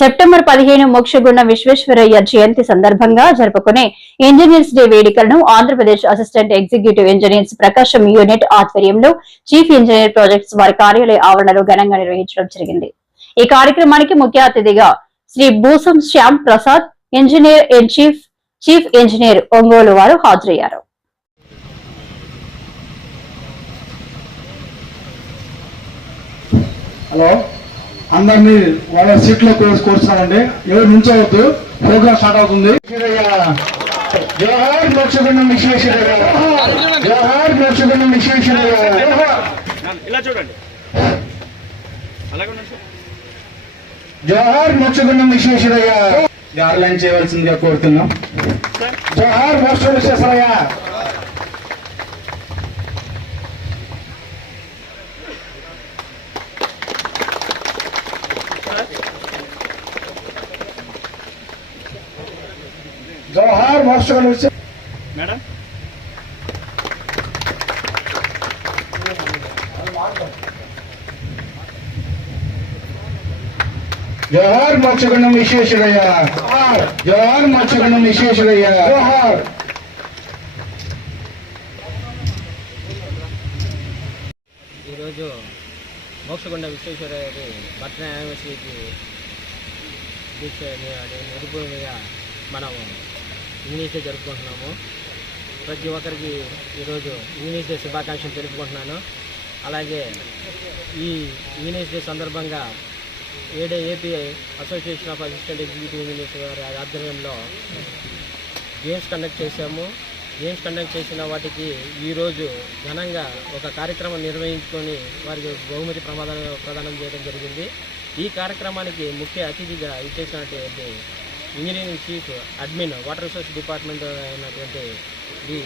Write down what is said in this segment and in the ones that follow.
September పదిహేను మోక్షగుండం విశ్వేశ్వరయ్య జయంతి సందర్భంగా జరుపుకునే ఇంజనీర్స్ డే వేడుకలను Andhra Pradesh assistant executive engineers Prakasam unit ఆధ్వర్యంలో చీఫ్ ఇంజనీర్ ప్రాజెక్ట్స్ వారి కార్యాలయ ఆవరణలో ఘనంగా నిర్వహించడం జరిగింది. ఈ కార్యక్రమానికి ముఖ్య అతిథిగా Shri Bhusam Shyam Prasad engineer in chief chief engineer Ongole వారు హాజరయ్యారు. హలో. అందరినీ వాళ్ళ సీట్లో కూర్చున్నారండి ఎవరు నుంచోవద్దు ప్రోగ్రామ్ స్టార్ట్ అవుతుంది. జోహార్ మోక్షగుండం విశ్వేశ్వరయ్య జోహార్ మోక్షగుండం విశ్వేశ్వరయ్య చూడండి. మోక్షగుండం విశ్వేశ్వరయ్య గార్లైన్ చేయవలసిందిగా కోరుతున్నాం. జోహార్ మోక్ష విశ్వేశ్వరయ్య జోహార్ మోక్షగుండం విశ్వ మేడం జోహార్ మోక్షగుండం విశ్వేశ్వరయ్య జోహార్ మోక్షగుండం విశ్వేశ్వరయ్య జోహార్ ఈరోజు మోక్షగుండ విశ్వేశ్వరయ్య గారి బర్త్డే యానివర్సరీకి దీక్ష నిరుపూర్ మీద మనం ఇంగ్లీష్ డే జరుపుకుంటున్నాము. ప్రతి ఒక్కరికి ఈరోజు ఇంగ్లీష్ డే శుభాకాంక్షలు తెలుపుకుంటున్నాను. అలాగే ఈ ఇంగ్లీష్ డే సందర్భంగా ఏడే AP association of assistant executive engineers గారి ఆధ్వర్యంలో గేమ్స్ కండక్ట్ చేశాము. గేమ్స్ కండక్ట్ చేసిన వాటికి ఈరోజు ఘనంగా ఒక కార్యక్రమం నిర్వహించుకొని వారికి బహుమతి ప్రమాదం ప్రదానం చేయడం జరిగింది. ఈ కార్యక్రమానికి ముఖ్య అతిథిగా ఇచ్చేసినటువంటి engineering chief admin water resource department అయినటువంటి డి.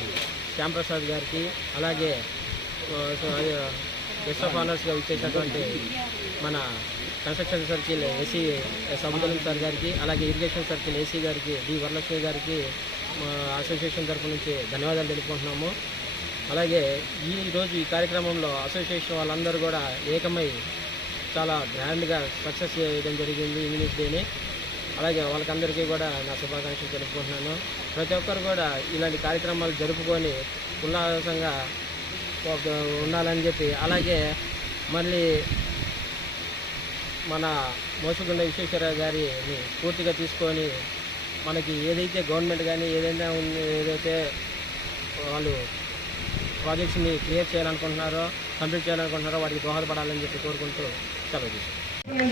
శ్యాంప్రసాద్ గారికి అలాగే గెస్ట్ ఆఫ్ ఆనర్స్గా ఇచ్చేసినటువంటి మన construction circle AC Samudram sir గారికి అలాగే ఇరిగేషన్ సర్కిల్ ఏసీ గారికి డి. వరలక్ష్మి గారికి అసోసియేషన్ తరఫు నుంచి ధన్యవాదాలు తెలుపుకుంటున్నాము. అలాగే ఈరోజు ఈ కార్యక్రమంలో అసోసియేషన్ వాళ్ళందరూ కూడా ఏకమై చాలా గ్రాండ్గా సక్సెస్ చేయడం జరిగింది ఇంగ్లీష్ డేని. అలాగే వాళ్ళకందరికీ కూడా నా శుభాకాంక్షలు తెలుపుకుంటున్నాను. ప్రతి ఒక్కరు కూడా ఇలాంటి కార్యక్రమాలు జరుపుకొని ఉల్లాసంగా ఒక- ఉండాలని చెప్పి అలాగే మళ్ళీ మన మోసగుండ విశ్వేశ్వరరావు గారిని పూర్తిగా తీసుకొని మనకి ఏదైతే గవర్నమెంట్ కానీ ఏదైనా ఏదైతే వాళ్ళు ప్రాజెక్ట్స్ని క్లియర్ చేయాలనుకుంటున్నారో కంప్లీట్ చేయాలనుకుంటున్నారో వాటికి దోహదపడాలని చెప్పి కోరుకుంటూ సెలవు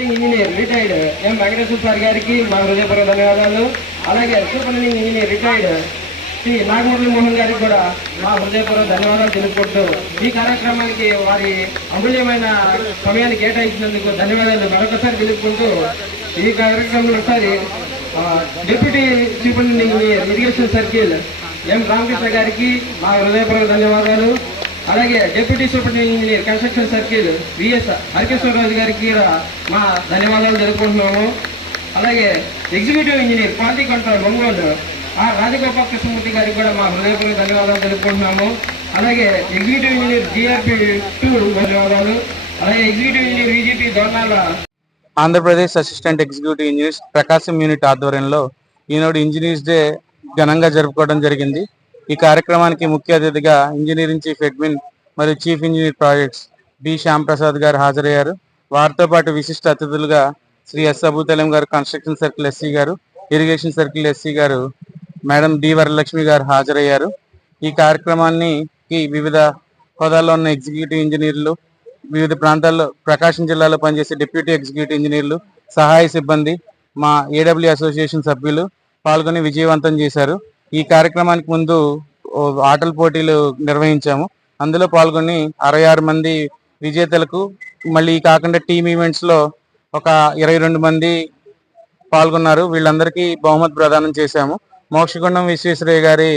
engineer retired M. Venkateswara sir గారికి మా హృదయపూర్వక ధన్యవాదాలు. అలాగే super engineer retired Shri Nagamurthy Mohan గారికి కూడా మా హృదయపూర్వక ధన్యవాదాలు తెలుపుకుంటూ ఈ కార్యక్రమానికి వారి అమూల్యమైన సమయాన్ని కేటాయించినందుకు ధన్యవాదాలు మరొకసారి తెలుపుకుంటూ ఈ కార్యక్రమంలో ఒకసారి deputy chief engineer irrigation circle M Ramakrishna గారికి మా హృదయపూర్వక ధన్యవాదాలు. అలాగే deputy superintendent engineer construction circle VS Harikeswararaju గారికి కూడా మా ధన్యవాదాలు జరుపుకుంటున్నాము అలాగే executive engineer quality control Ongole ఆ రాజగోపాల్ కృష్ణమూర్తి గారికి కూడా మా హృదయపూర్వక ధన్యవాదాలు తెలుపుకుంటున్నాము. అలాగే ఎగ్జిక్యూటివ్ ఇంజనీర్ జిఆర్పి టూ ధన్యవాదాలు. అలాగే executive engineer VGP Dornala Andhra Pradesh assistant executive engineers Prakasam unit ఆధ్వర్యంలో ఈనాడు ఇంజనీర్స్ డే ఘనంగా జరుపుకోవడం జరిగింది. ఈ కార్యక్రమానికి ముఖ్య అతిథిగా ఇంజనీరింగ్ చీఫ్ అడ్మిన్ మరియు chief engineer projects B Shyam Prasad గారు హాజరయ్యారు. వారితో పాటు విశిష్ట అతిథులుగా శ్రీ ఎస్ అబుతలం గారు కన్స్ట్రక్షన్ సర్కిల్ ఎస్సీ గారు ఇరిగేషన్ సర్కిల్ ఎస్సీ గారు మేడం డి వరలక్ష్మి గారు హాజరయ్యారు. ఈ కార్యక్రమాన్ని వివిధ హోదాల్లో ఉన్న ఎగ్జిక్యూటివ్ ఇంజనీర్లు వివిధ ప్రాంతాల్లో ప్రకాశం జిల్లాలో పనిచేసే డిప్యూటీ ఎగ్జిక్యూటివ్ ఇంజనీర్లు సహాయ సిబ్బంది మా ఏడబ్ల్యూ అసోసియేషన్ సభ్యులు పాల్గొని విజయవంతం చేశారు. ఈ కార్యక్రమానికి ముందు ఆటల పోటీలు నిర్వహించాము. అందులో పాల్గొని అరవై ఆరు మంది విజేతలకు మళ్ళీ కాకుండా టీమ్ ఈవెంట్స్లో ఒక ఇరవై రెండు మంది పాల్గొన్నారు. వీళ్ళందరికీ బహుమతి ప్రదానం చేశాము. మోక్షగుండం విశ్వేశ్వరయ్య గారి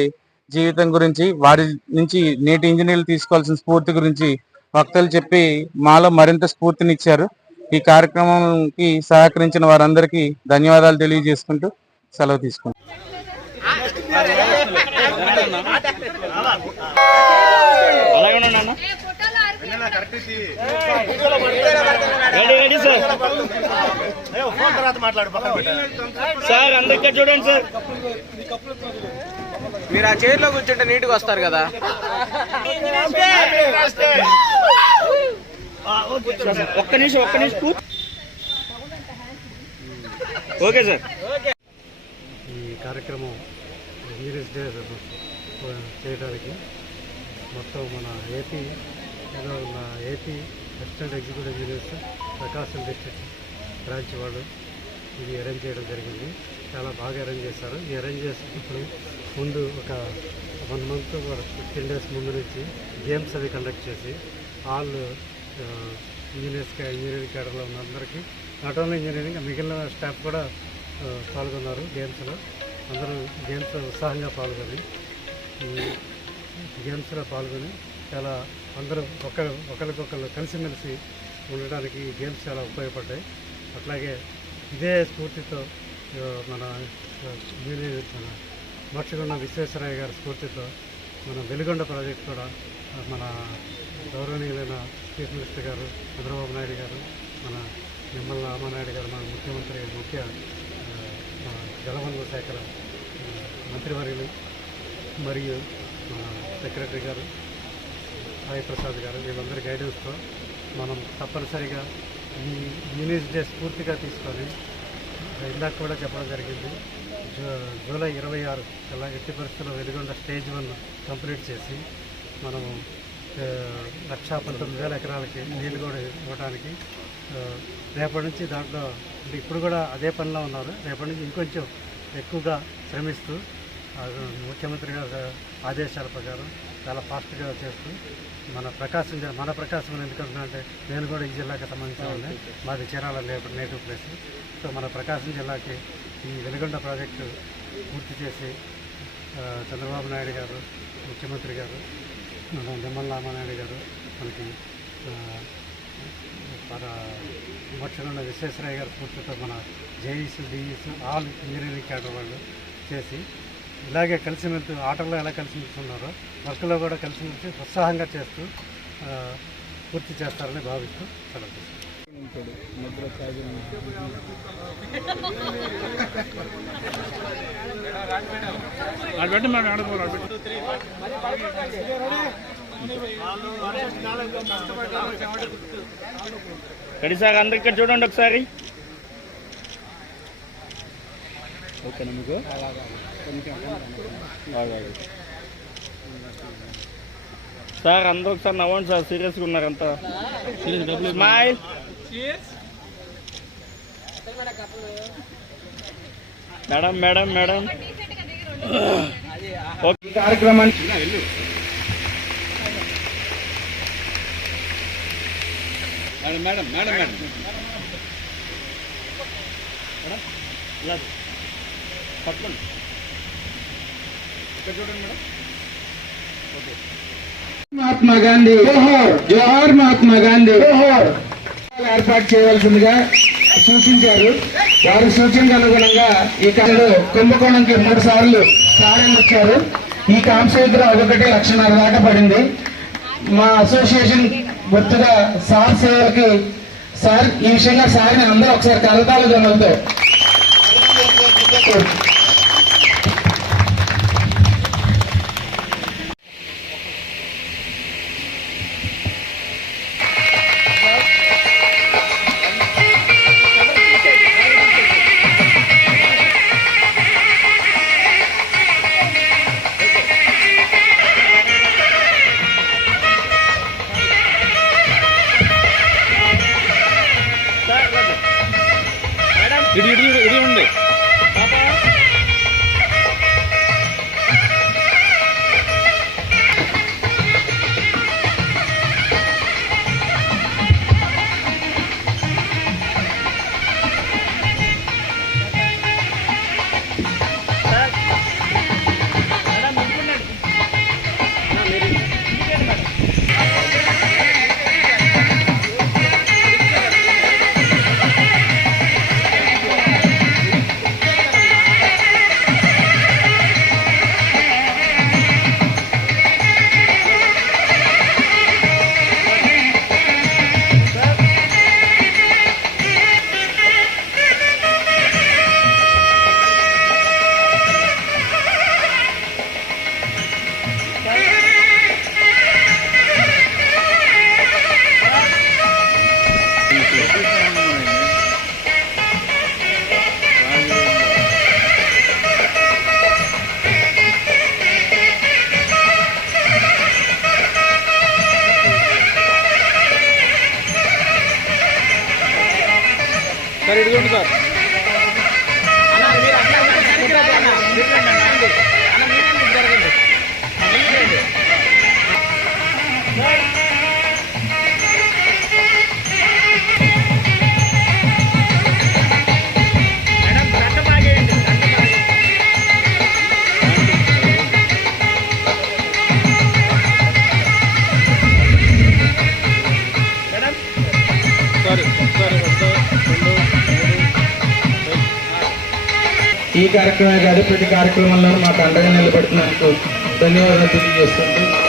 జీవితం గురించి వారి నుంచి నేటి ఇంజనీర్లు తీసుకోవాల్సిన స్ఫూర్తి గురించి వక్తలు చెప్పి మాలో మరింత స్ఫూర్తినిచ్చారు. ఈ కార్యక్రమంకి సహకరించిన వారందరికీ ధన్యవాదాలు తెలియజేసుకుంటూ సెలవు తీసుకుంటాం సార్ సార్ అందరికీ చూడండి సార్ మీరు ఆ చైర్లో కూర్చుంటే నీట్గా వస్తారు కదా. ఒక్క నిమిషం ఒక్క నిమిషం. Okay sir. ఈ కార్యక్రమం ఇంజనీర్స్ డే చేయడానికి మొత్తం మన ఏపీ ఏదో ఉన్న AP assistant executive engineers Prakasam district branch వాళ్ళు ఇది అరేంజ్ చేయడం జరిగింది. చాలా బాగా అరేంజ్ చేశారు. ఈ అరేంజ్ చేసినప్పుడు ముందు ఒక వన్ మంత్ ఫిఫ్టీన్ డేస్ ముందు నుంచి గేమ్స్ అవి కండక్ట్ చేసి ఆల్ ఇంజనీర్స్ ఇంజనీరింగ్ కేడర్లో ఉన్న అందరికీ నాట్ ఓన్లీ ఇంజనీరింగ్ మిగిలిన స్టాఫ్ కూడా పాల్గొన్నారు గేమ్స్లో అందరూ గేమ్స్ ఉత్సాహంగా పాల్గొని గేమ్స్లో పాల్గొని చాలా అందరూ ఒక ఒకరికొకరు కలిసిమెలిసి ఉండడానికి ఈ గేమ్స్ చాలా ఉపయోగపడ్డాయి. అట్లాగే ఇదే స్ఫూర్తితో మన మన మక్షగొండ విశ్వేశ్వరయ్య గారి స్ఫూర్తితో మన వెలుగొండ ప్రాజెక్ట్ కూడా మన గౌరవనీయులైన చీఫ్ మినిస్టర్ గారు చంద్రబాబు నాయుడు గారు మన నిమ్మల రామానాయుడు గారు మన ముఖ్యమంత్రి ముఖ్య జలవనరుల శాఖల మంత్రివర్యులు మరియు సెక్రటరీ గారు సాయిప్రసాద్ గారు వీళ్ళందరి గైడెన్స్తో మనం తప్పనిసరిగా ఈ యూనిస్ డే స్ఫూర్తిగా తీసుకొని ఇందాక కూడా చెప్పడం జరిగింది జూ జూలై ఇరవై ఆరు అలా ఎట్టి పరిస్థితుల్లో వెలుగొండ స్టేజ్ వన్ కంప్లీట్ చేసి మనము లక్షా పంతొమ్మిది వేల ఎకరాలకి నీళ్ళు కూడా ఇవ్వడానికి రేపటి నుంచి దాంట్లో ఇప్పుడు కూడా అదే పనిలో ఉన్నారు. రేపటి నుంచి ఇంకొంచెం ఎక్కువగా శ్రమిస్తూ ముఖ్యమంత్రి గారి ఆదేశాల ప్రకారం చాలా ఫాస్ట్గా చేస్తూ మన ప్రకాశం జిల్లా మన ప్రకాశం ఎందుకంటున్నా అంటే నేను కూడా ఈ జిల్లాకి సంబంధించిన మాది Chirala native native place. So మన ప్రకాశం జిల్లాకి ఈ వెలుగొండ ప్రాజెక్టు పూర్తి చేసి చంద్రబాబు నాయుడు గారు ముఖ్యమంత్రి గారు మన నిమ్మల రామానాయుడు గారు మనకి మన మోక్షగుండ విశ్వేశ్వరయ్య గారి స్ఫూర్తితో మన JEs DEs all engineering cadre వాళ్ళు చేసి ఇలాగే కలిసిమెలిసి ఆటల్లో ఎలా కలిసి వెళ్తున్నారో వర్క్లో కూడా కలిసిమెలిసి ఉత్సాహంగా చేస్తూ పూర్తి చేస్తారని భావిస్తూ సెలవు తీసుకుంటాను. రెడీ సార్ అందరికీ చూడండి ఒకసారి. మీకు సార్ అందరూ ఒకసారి నవ్వండి సార్ సీరియస్గా ఉన్నారు అంతా స్మైల్. Madam madam madam. ఈ కార్యక్రమానికి మేడం మేడం మేడం మేడం. ఇలా పట్టుకోండి. ఇక్కడ చూడండి మేడం. మహాత్మా గాంధీ. జోహార్. జోహార్ మహాత్మా గాంధీ. జోహార్. ఏర్పాటు చేయవలసిందిగా సూచించారు. వారి సూచనకు అనుగుణంగా ఈ కాలంలో కుంభకోణంకి మూడు సార్లు సారెలు వచ్చారు ఈ కాంస్య ఒకటి లక్షన్నర దాకా పడింది మా అసోసియేషన్ గుర్తుగా సార్ సేవలకి సార్ ఈ విషయంగా సార్ని అందరూ ఒకసారి కలతాలు గమలుతో ఇది ఇది ఇది సార్ ఇదిగోండి సార్ కార్యక్రమే కాదు ప్రతి కార్యక్రమంలో మాకు అండగా నిలబెడుతున్నందుకు ధన్యవాదాలు తెలియజేస్తుంది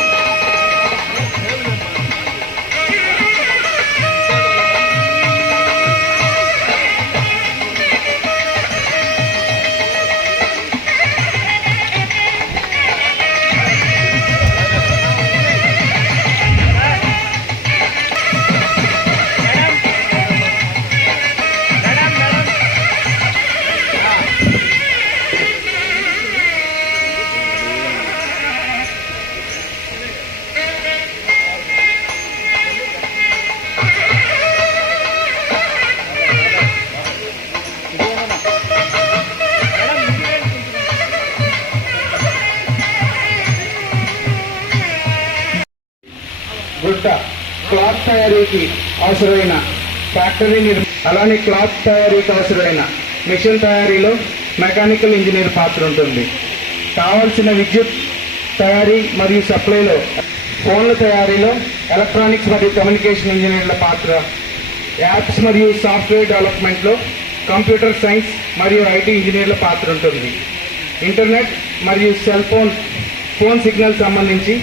తయారీకి అవసరమైన ఫ్యాక్టరీ నిర్మ అలానే క్లాత్ తయారీకి అవసరమైన మిషన్ తయారీలో మెకానికల్ ఇంజనీర్ పాత్ర ఉంటుంది. కావలసిన విద్యుత్ తయారీ మరియు సప్లైలో ఫోన్ల తయారీలో ఎలక్ట్రానిక్స్ మరియు కమ్యూనికేషన్ ఇంజనీర్ల పాత్ర యాప్స్ మరియు సాఫ్ట్వేర్ డెవలప్మెంట్లో కంప్యూటర్ సైన్స్ మరియు ఐటీ ఇంజనీర్ల పాత్ర ఉంటుంది. ఇంటర్నెట్ మరియు సెల్ ఫోన్ ఫోన్ సిగ్నల్ సంబంధించి